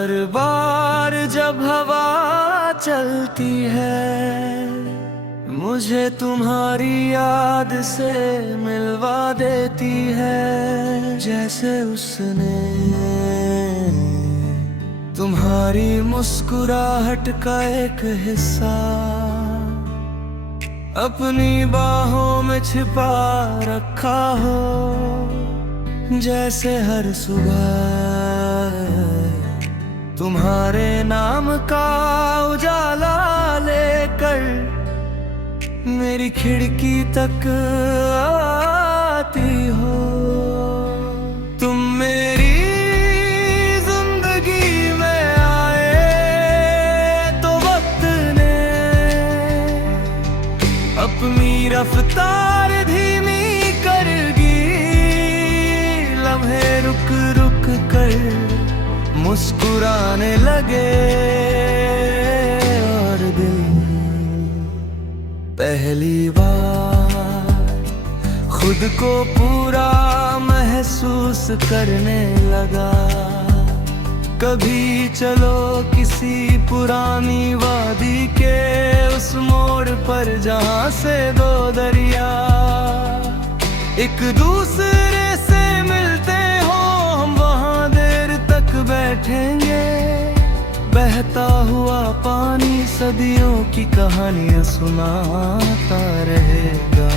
हर बार जब हवा चलती है मुझे तुम्हारी याद से मिलवा देती है। जैसे उसने तुम्हारी मुस्कुराहट का एक हिस्सा अपनी बाहों में छिपा रखा हो। जैसे हर सुबह तुम्हारे नाम का उजाला लेकर मेरी खिड़की तक आती हो। तुम मेरी जिंदगी में आए तो वक्त ने अपनी रफ्तार धीमी करगी। लम्हे रुक रुक कर मुस्कुराने लगे और दिल पहली बार खुद को पूरा महसूस करने लगा। कभी चलो किसी पुरानी वादी के उस मोड़ पर जहां से दो दरिया एक दूसरे से मिलते हो। हम वहां देर तक बैठेंगे, बहता हुआ पानी सदियों की कहानियां सुनाता रहेगा।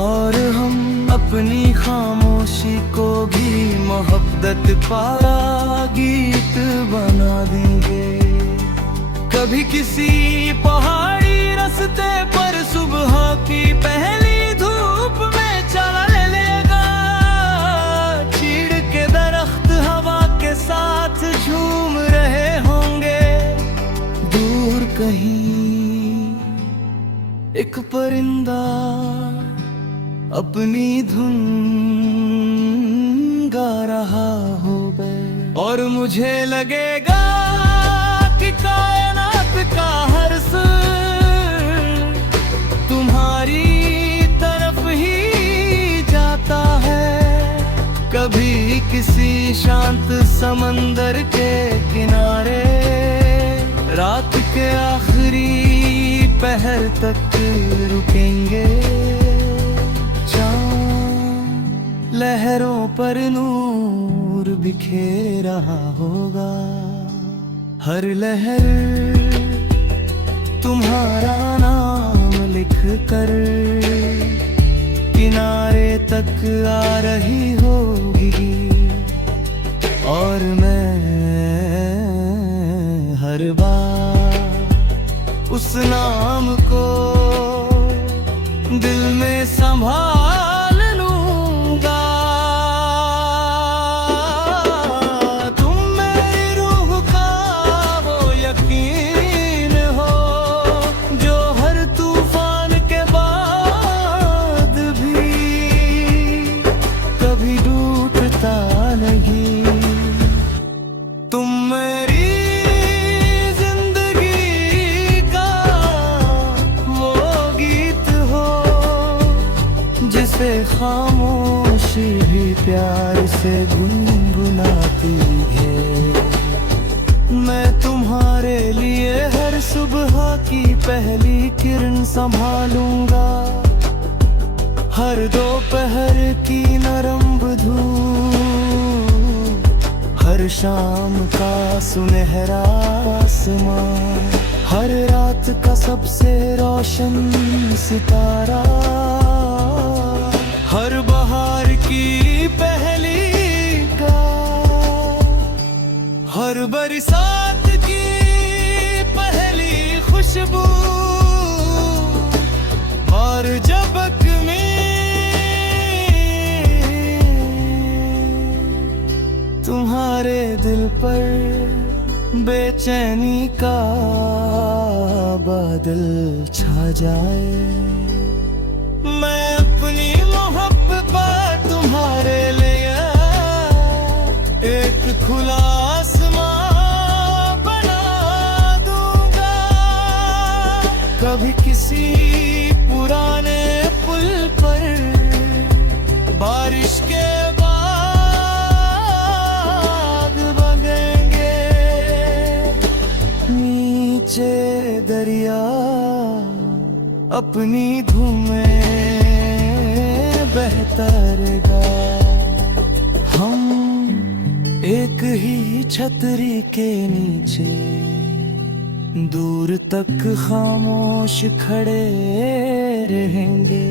और हम अपनी खामोशी को भी मोहब्बत पारा गीत बना देंगे। कभी किसी पहाड़ी रास्ते पर सुबह की पहली धूप में चला लेगा। चीड़ के दरख्त हवा के साथ झूम रहे होंगे। दूर कहीं एक परिंदा अपनी धुन गा रहा होगा और मुझे लगेगा कि कायनात का हर सुर तुम्हारी तरफ ही जाता है। कभी किसी शांत समंदर के किनारे रात के आखिरी पहर तक रुकेंगे। चाँद लहरों पर नूर बिखेर रहा होगा। हर लहर तुम्हारा नाम लिख कर किनारे तक आ रही होगी। और मैं हर बार उस नाम को दिल में संभाल लूंगा। तुम मेरी रूह का वो यकीन हो जो हर तूफान के बाद भी कभी टूटता नहीं। तुम मेरी खामोशी भी प्यार से गुनगुनाती है। मैं तुम्हारे लिए हर सुबह की पहली किरण संभालूंगा। हर दोपहर की नरम धूप, हर शाम का सुनहरा आसमान, हर रात का सबसे रोशन सितारा, हर बहार की पहली का, हर बरसात की पहली खुशबू और झपक में तुम्हारे दिल पर बेचैनी का बादल छा जाए। मैं अपनी मोहब्बत पर तुम्हारे लिए एक खुला आसमां बना दूंगा। कभी किसी पुराने पुल पर बारिश के बाद बगेंगे दरिया अपनी धुएं बहता रहेगा। हम एक ही छतरी के नीचे दूर तक खामोश खड़े रहेंगे,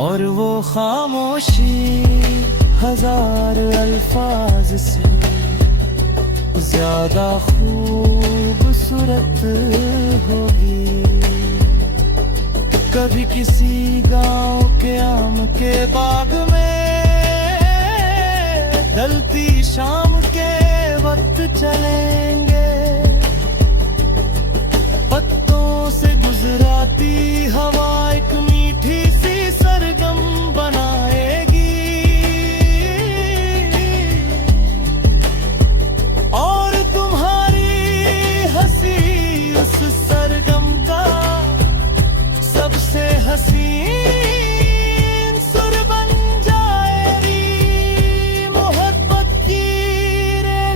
और वो खामोशी हजार अल्फाज से ज्यादा खूबसूरत होगी। कभी किसी गांव के आम के बाग में ढलती शाम के वक्त चलेंगे, पत्तों से गुजराती हवा एक मीठी सी सरगम बनाएगी, और तुम्हारी हंसी उस सरगम का सबसे हसीन सुर बन जाएगी। मोहब्बत की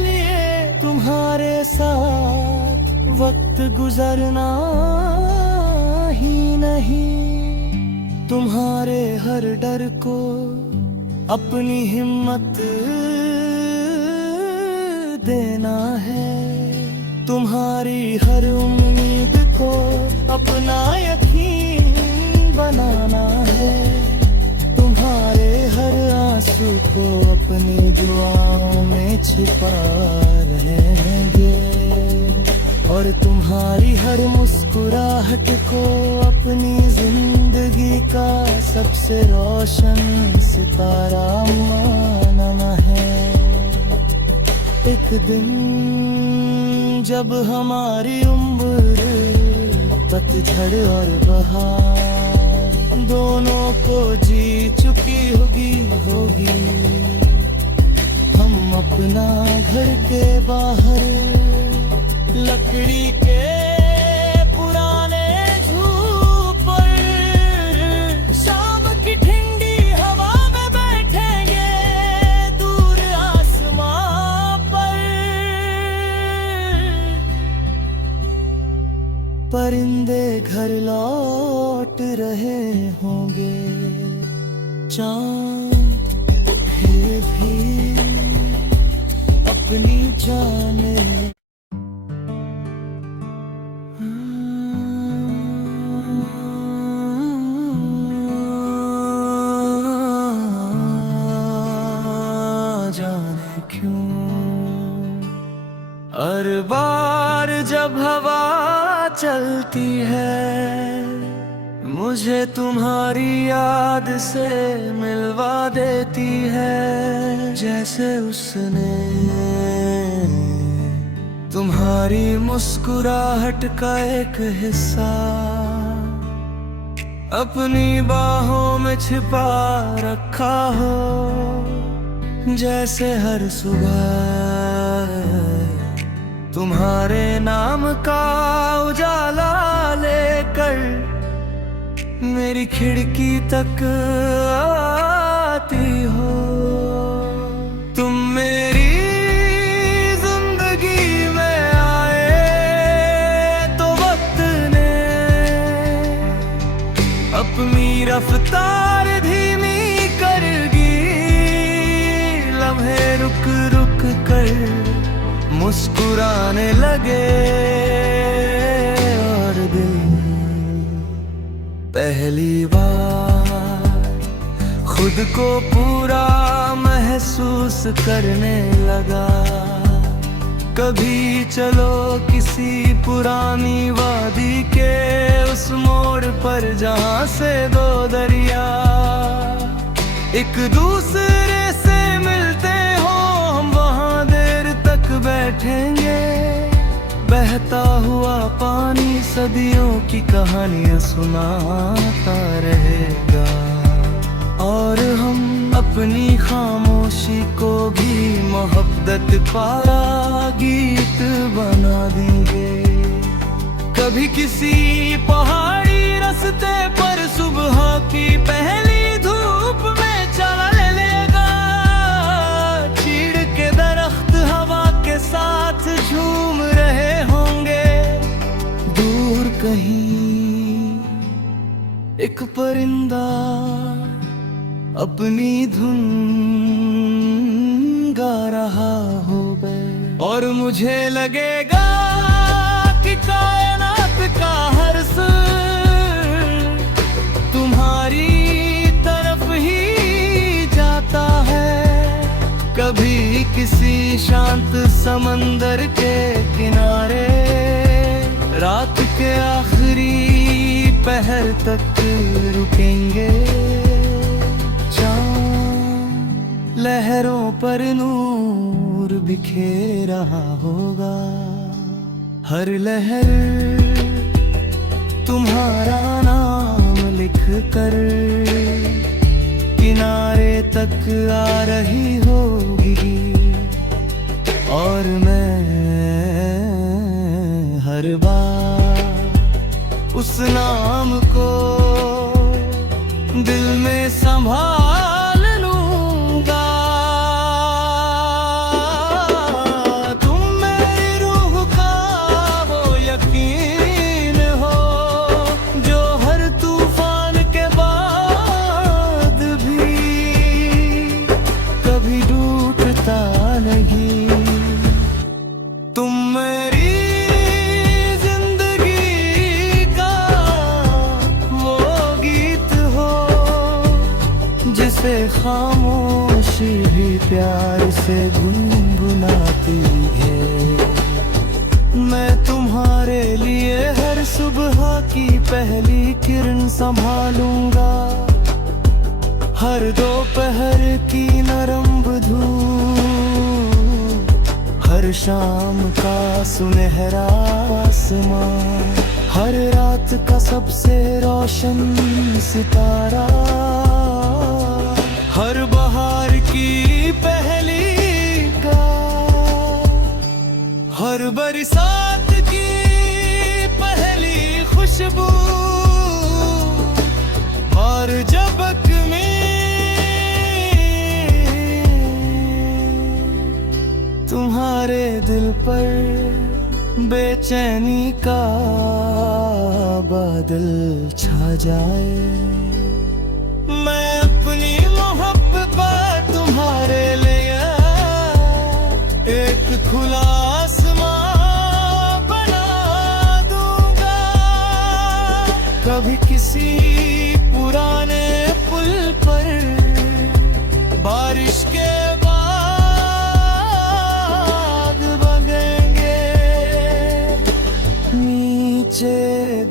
लिए तुम्हारे साथ वक्त गुजरना ही नहीं, तुम्हारे हर डर को अपनी हिम्मत देना है, तुम्हारी हर उम्मीद को अपना यकीन बनाना है, तुम्हारे हर आंसू को अपनी दुआओं में छिपा रहेंगे, और तुम्हारी हर मुस्कुराहट को अपनी जिंदगी का सबसे रोशन सितारा मानना है। एक दिन जब हमारी उम्र पतझड़ और बहार दोनों को जी चुकी होगी, हम अपना घर के बाहर लकड़ी के पुराने झूपर शाम की ठंडी हवा में बैठेंगे, दूर आसमां पर परिंदे घर लौट रहे होंगे, चांद उठे भी अपनी जाने। जाने क्यों हर बार जब हवा चलती है मुझे तुम्हारी याद से मिलवा देती है, जैसे उसने तुम्हारी मुस्कुराहट का एक हिस्सा अपनी बाहों में छिपा रखा हो, जैसे हर सुबह तुम्हारे नाम का उजाला लेकर मेरी खिड़की तक आती हो। तुम मेरी जिंदगी में आए तो वक्त ने अपनी रफ्तार धीमी करगी, लम्हे रुक रुक कर मुस्कुराने लगे, और दिल पहली बार खुद को पूरा महसूस करने लगा। कभी चलो किसी पुरानी वादी के उस मोड़ पर जहाँ से दो दरिया एक दूसरे से मिलते हो, हम वहाँ देर तक बैठेंगे, बहता हुआ पानी सदियों की कहानियां सुनाता रहेगा, और हम अपनी खामोशी को भी मोहब्बत पारा गीत बना देंगे। कभी किसी पहाड़ी रास्ते पर सुबह की पहली धूप में चल लेगा, चीड़ के दरख्त हवा के साथ झूम रहे होंगे, दूर एक परिंदा अपनी धुन गा रहा होगा और मुझे लगेगा कि कायनात का हर सुर तुम्हारी तरफ ही जाता है। कभी किसी शांत समंदर के किनारे रात के आखिरी पहर तक रुकेंगे। चाँद लहरों पर नूर बिखेर रहा होगा, हर लहर तुम्हारा नाम लिख कर किनारे तक आ रही होगी। और मैं हर बार उस नाम को दिल में संभाल लूंगा। तुम मेरी रूह का वो यकीन हो जो हर तूफान के बाद भी कभी टूटता नहीं। तुम मेरी खामोशी भी प्यार से गुनगुनाती है। मैं तुम्हारे लिए हर सुबह की पहली किरण संभालूंगा, हर दोपहर की नरम धूप, हर शाम का सुनहरा आसमान, हर रात का सबसे रोशन सितारा, हर बहार की पहली का, हर बरसात की पहली खुशबू और झपक में तुम्हारे दिल पर बेचैनी का बादल छा जाए। मैं अपनी मोहब्बत पर तुम्हारे लिए एक खुला आसमां बना दूंगा। कभी किसी पुराने पुल पर बारिश के बाद बगेंगे, नीचे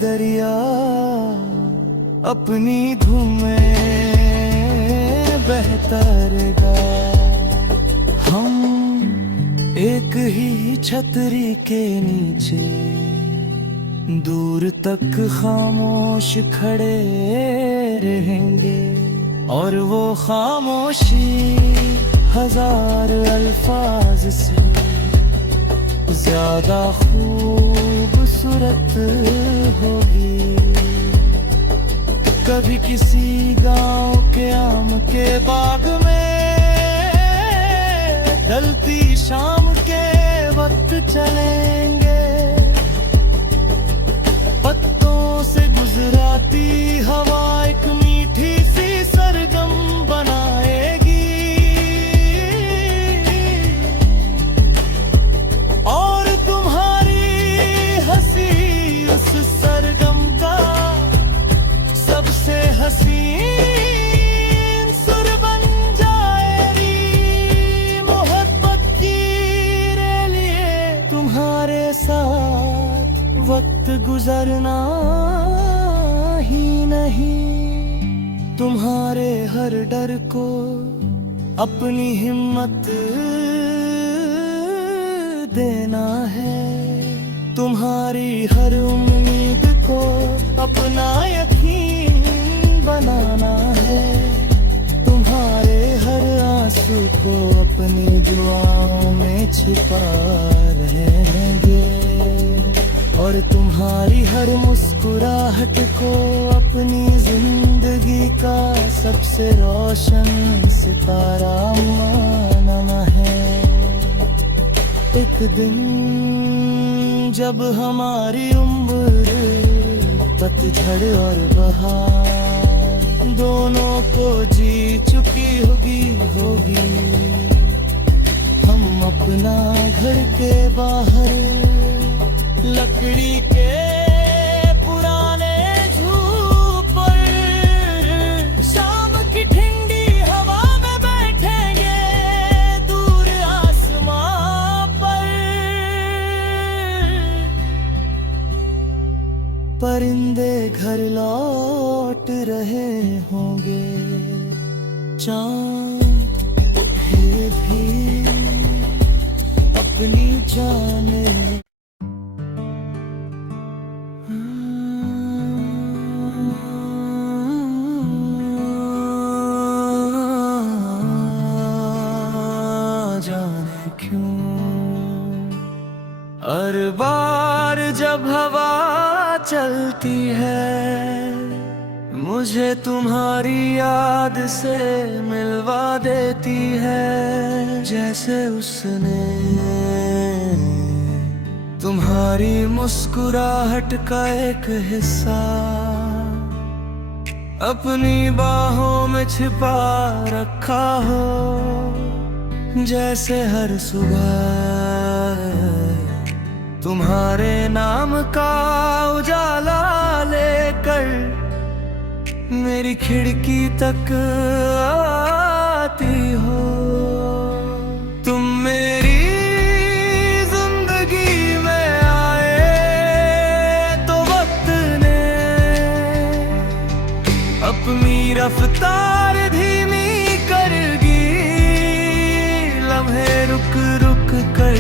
दरिया अपनी धूम में बहता रहेगा। हम एक ही छतरी के नीचे दूर तक खामोश खड़े रहेंगे, और वो खामोशी हजार अल्फाज से ज्यादा खूबसूरत होगी। कभी किसी गांव के आम के बाग में ढलती शाम के वक्त चलेंगे, पत्तों से गुजराती हवा एक मीठी सी सरगम बनाएगी, और तुम्हारी हंसी उस सरगम का सबसे हसीन सुर बन जाएगी। मोहब्बत की लिए तुम्हारे साथ वक्त गुजरना ही नहीं, तुम्हारे हर डर को अपनी हिम्मत देना है, तुम्हारी हर उम्मीद को अपना यकीन बनाना है, तुम्हारे हर आंसू को अपनी दुआओं में छिपा रहेंगे, और तुम्हारी हर मुस्कुराहट को अपनी जिंदगी का सबसे रोशन सितारा मानना है। एक दिन जब हमारी उम्र पतझड़ और बहार दोनों को जी चुकी होगी। हम अपना घर के बाहर लकड़ी के पुराने झूपर शाम की ठंडी हवा में बैठेंगे दूर आसमां पर। परिंदे घर लौट रहे होंगे, चांद उठे भी अपनी जाने। जाने क्यों हर बार जब हवा चलती है मुझे तुम्हारी याद से मिलवा देती है। जैसे उसने तुम्हारी मुस्कुराहट का एक हिस्सा अपनी बाहों में छिपा रखा हो। जैसे हर सुबह तुम्हारे नाम का उजाला लेकर मेरी खिड़की तक आती हो। तुम मेरी जिंदगी में आए तो वक्त ने अपनी रफ्तार धीमी करगी। लम्हे रुक रुक कर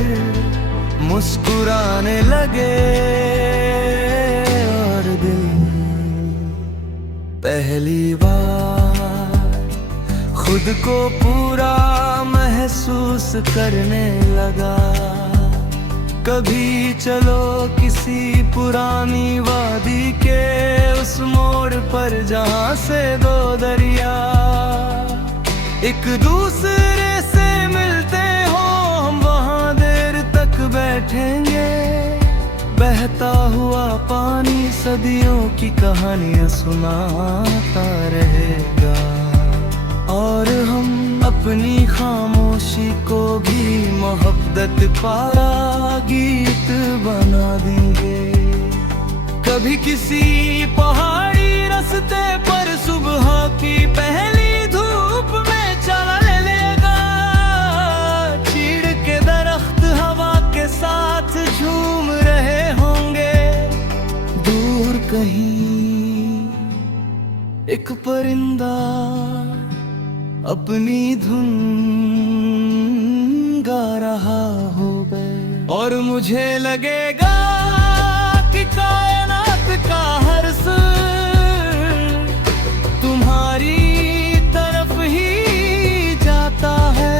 मुस्कुराने लगे और दिल पहली बार खुद को पूरा महसूस करने लगा। कभी चलो किसी पुरानी वादी के उस मोड़ पर जहां से दो दरिया एक दूसरे से मिलते हो। हम वहां देर तक बैठेंगे, बहता हुआ पानी सदियों की कहानियां सुनाता रहेगा। और हम अपनी खामोशी को भी मोहब्बत पारा गीत बना देंगे। कभी किसी पहाड़ी रास्ते पर सुबह की पहली धूप में चल लेगा। चीड़ के दरख्त हवा के साथ झूम रहे होंगे। दूर कहीं एक परिंदा अपनी धुन गा रहा होगा और मुझे लगेगा कि कायनात का हर सुर तुम्हारी तरफ ही जाता है।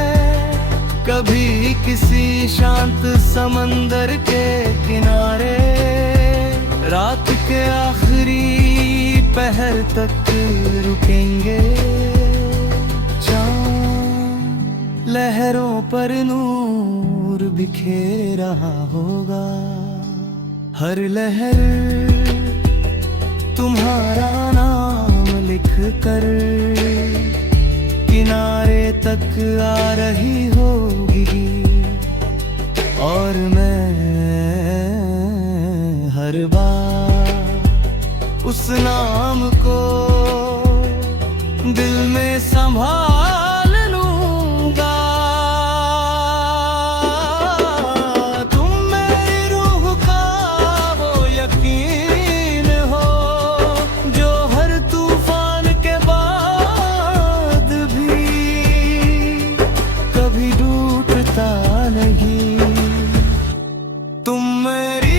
कभी किसी शांत समंदर के किनारे रात के आखिरी पहर तक रुकेंगे। चांद लहरों पर नूर बिखेर रहा होगा। हर लहर तुम्हारा नाम लिख कर किनारे तक आ रही होगी। और मैं हर बार उस नाम को दिल में संभाल लूंगा। तुम मेरी रूह का वो यकीन हो जो हर तूफान के बाद भी कभी टूटता नहीं। तुम मेरी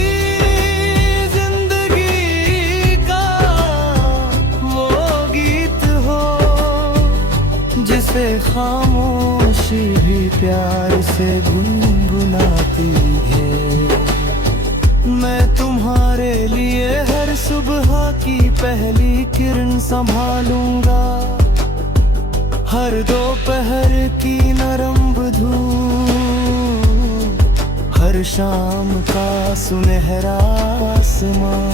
खामोशी भी प्यार से गुनगुनाती है। मैं तुम्हारे लिए हर सुबह की पहली किरण संभालूंगा। हर दोपहर की नरम धूप, हर शाम का सुनहरा आसमां,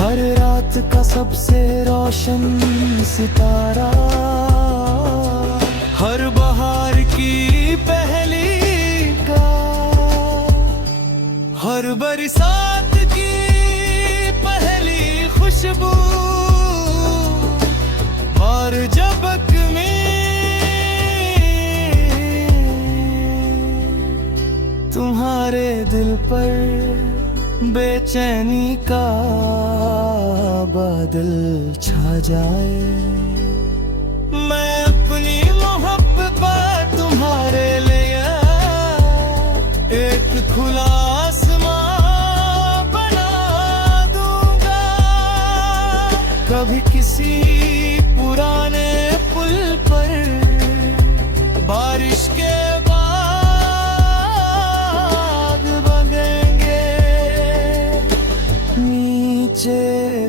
हर रात का सबसे रोशन सितारा, हर बहार की पहली का, हर बरसात की पहली खुशबू, और जबक में तुम्हारे दिल पर बेचैनी का बादल छा जाए। मैं अपनी मोहब्बत पर तुम्हारे लिए एक खुला आसमां बना दूंगा। कभी किसी पुराने पुल पर बारिश के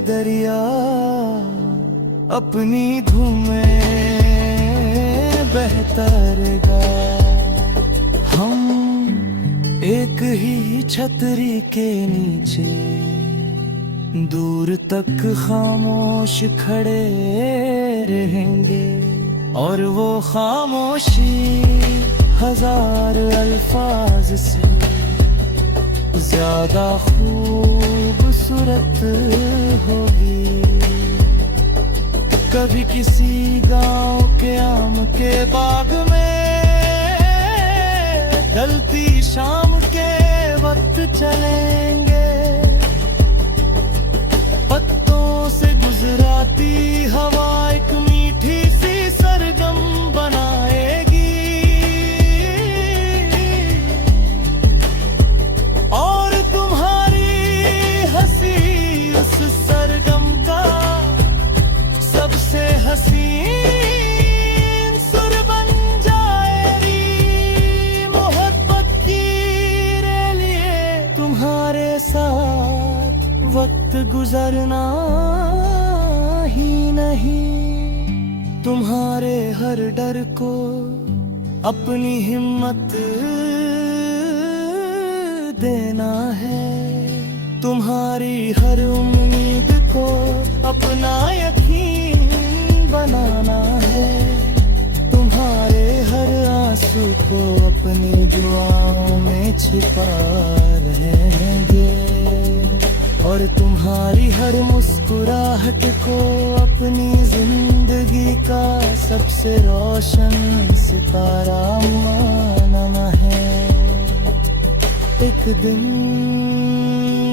दरिया अपनी धूमें बहता रहेगा। हम एक ही छतरी के नीचे दूर तक खामोश खड़े रहेंगे, और वो खामोशी हजार अल्फाज से ज्यादा खूबसूरत होगी। कभी किसी गांव के आम के बाग में ढलती शाम के वक्त चलेंगे। पत्तों से गुजराती हवा एक मीठी सी सरगम बनाएगी, और तुम्हारी हंसी उस सरगम का सबसे हसीन सुर बन जाएगी। मोहब्बत की लिए तुम्हारे साथ वक्त गुजरना ही नहीं, तुम्हारे हर डर को अपनी हिम्मत देना है, तुम्हारी हर उम्मीद को अपना यकीन बनाना है, तुम्हारे हर आंसू को अपनी दुआओं में छिपा रहेंगे, और तुम्हारी हर मुस्कुराहट को अपनी जिंदगी का सबसे रोशन सितारा मानना है। एक दिन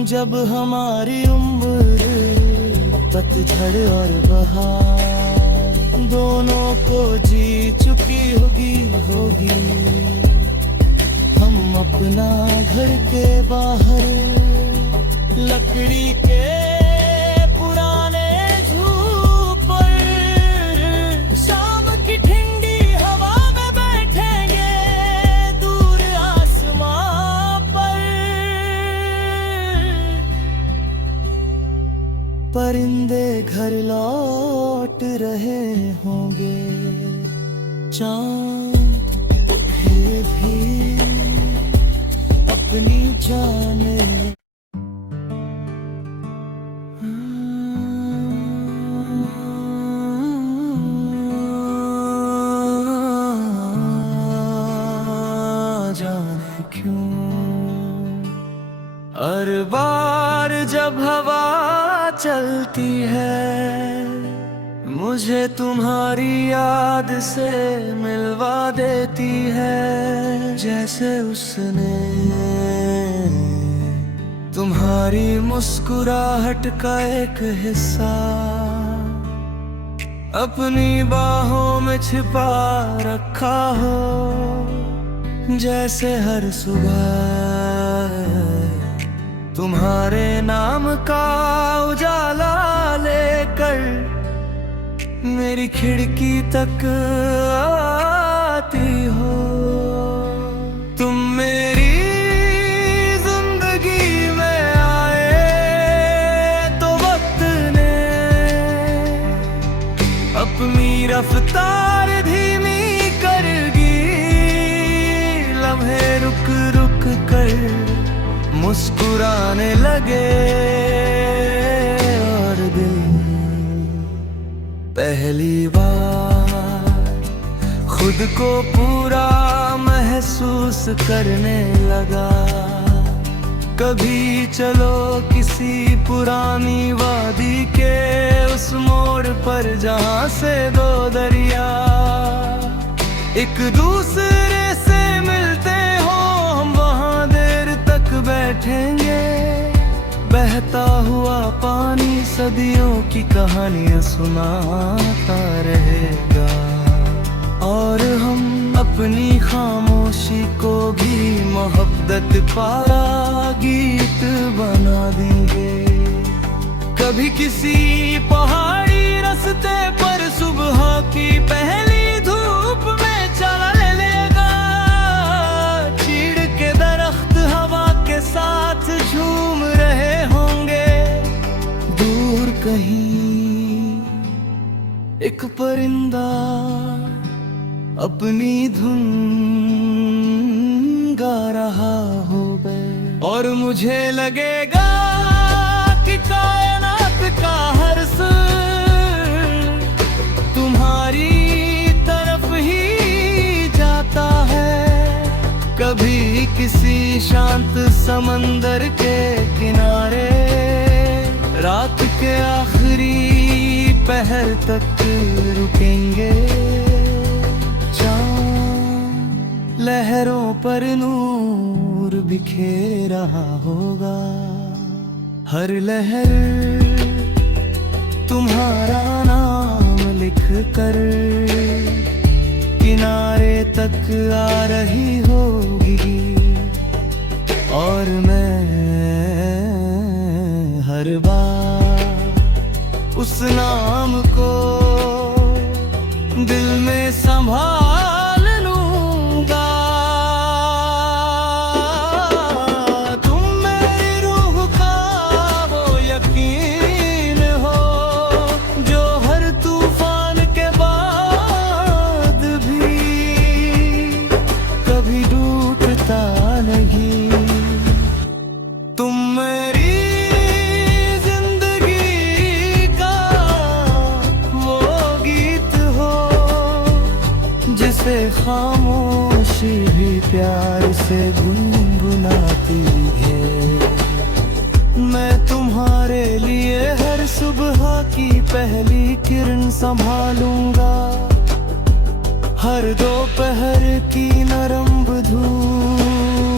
जब हमारी उम्र पतझड़ और बहार दोनों को जी चुकी होगी, हम अपना घर के बाहर लकड़ी के पुराने झूपर शाम की ठंडी हवा में बैठेंगे, दूर आसमां पर परिंदे घर लौट रहे होंगे, चांद भी अपनी जाने हर बार जब हवा चलती है मुझे तुम्हारी याद से मिलवा देती है, जैसे उसने तुम्हारी मुस्कुराहट का एक हिस्सा अपनी बाहों में छिपा रखा हो, जैसे हर सुबह तुम्हारे नाम का उजाला लेकर मेरी खिड़की तक आती हो। तुम मेरी जिंदगी में आए तो वक्त ने अपनी रफ्तार धीमी करगी, लम्हे रुक रुक कर मुस्कुराने लगे, पहली बार खुद को पूरा महसूस करने लगा। कभी चलो किसी पुरानी वादी के उस मोड़ पर जहाँ से दो दरिया एक दूसरे से मिलते हो, हम वहाँ देर तक बैठेंगे। बहता हुआ पानी सदियों की कहानियां सुनाता रहेगा, और हम अपनी खामोशी को भी मोहब्बत पारा गीत बना देंगे। कभी किसी पहाड़ी रास्ते पर सुबह की पहली धूप में चला लेगा। चीड़ के दरख्त हवा के साथ झूम रहे होंगे। दूर कहीं एक परिंदा अपनी धुन गा रहा होगा, और मुझे लगेगा कि कायनात का हर सुर तुम्हारी तरफ ही जाता है। कभी किसी शांत समंदर के किनारे रात के आखिरी पहर तक रुकेंगे। लहरों पर नूर बिखेर रहा होगा, हर लहर तुम्हारा नाम लिख कर किनारे तक आ रही होगी। और मैं हर बार उस नाम को दिल में संभाल लूंगा। तुम मेरी रूह का वो यकीन हो जो हर तूफान के बाद भी कभी टूटता नहीं। तुम मेरी खामोशी भी प्यार से गुनगुनाती है। मैं तुम्हारे लिए हर सुबह की पहली किरण संभालूंगा, हर दोपहर की नरम धूप,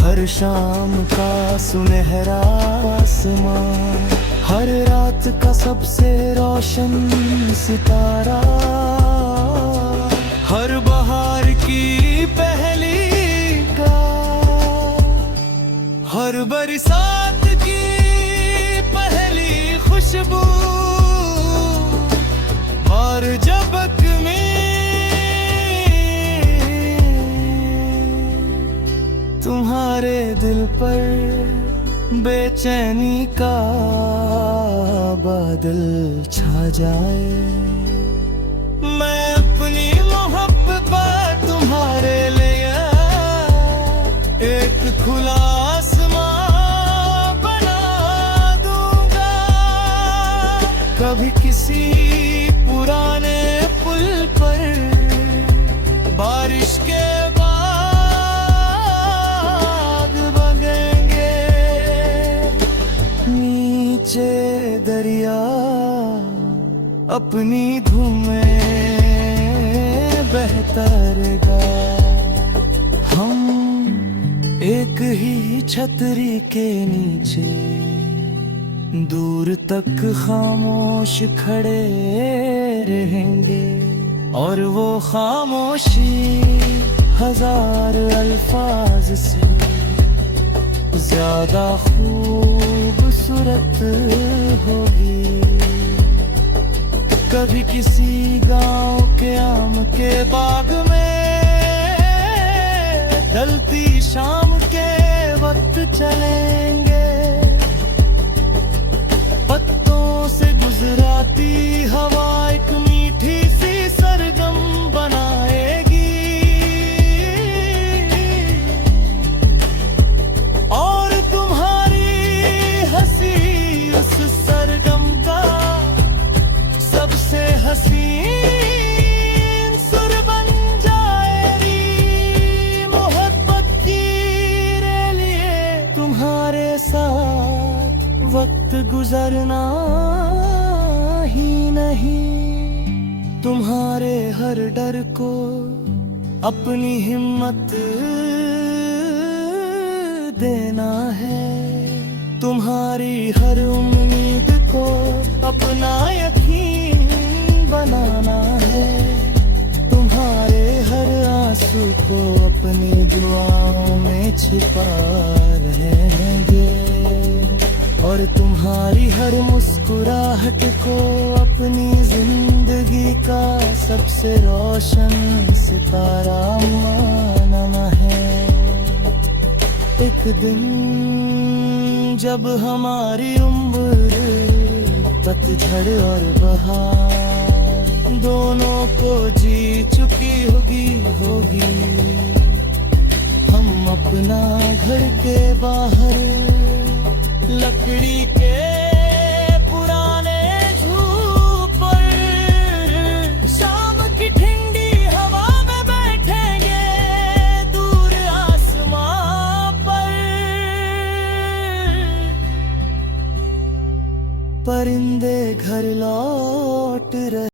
हर शाम का सुनहरा आसमान, हर रात का सबसे रोशन सितारा, हर बहार की पहली का, हर बरसात की पहली खुशबू, और जबक में तुम्हारे दिल पर बेचैनी का बादल छा जाए। मैं अपनी मोहब्बत पर तुम्हारे लिए एक खुला आसमां बना दूंगा। कभी किसी पुराने पुल पर बारिश के बाद बगेंगे, नीचे दरिया अपनी धूम में बहता रहेगा। हम एक ही छतरी के नीचे दूर तक खामोश खड़े रहेंगे, और वो खामोशी हजार अल्फाज से ज्यादा खूबसूरत होगी। कभी किसी गांव के आम के बाग में ढलती शाम के वक्त चलेंगे, पत्तों से गुजराती हवा एक मीठी सी सरगम बनाएगी, और तुम्हारी हंसी उस सरगम का सब साथ वक्त गुजरना ही नहीं। तुम्हारे हर डर को अपनी हिम्मत देना है। तुम्हारी हर उम्मीद को अपना यकीन बनाना है। तुम्हारे हर आंसू को अपनी दुआओं में छिपा रहेंगे। और तुम्हारी हर मुस्कुराहट को अपनी जिंदगी का सबसे रोशन सितारा मानना है। एक दिन जब हमारी उम्र पतझड़ और बहार दोनों को जी चुकी होगी, हम अपना घर के बाहर लकड़ी के पुराने झूपर शाम की ठंडी हवा में बैठेंगे दूर आसमां पर। परिंदे घर लौट रहे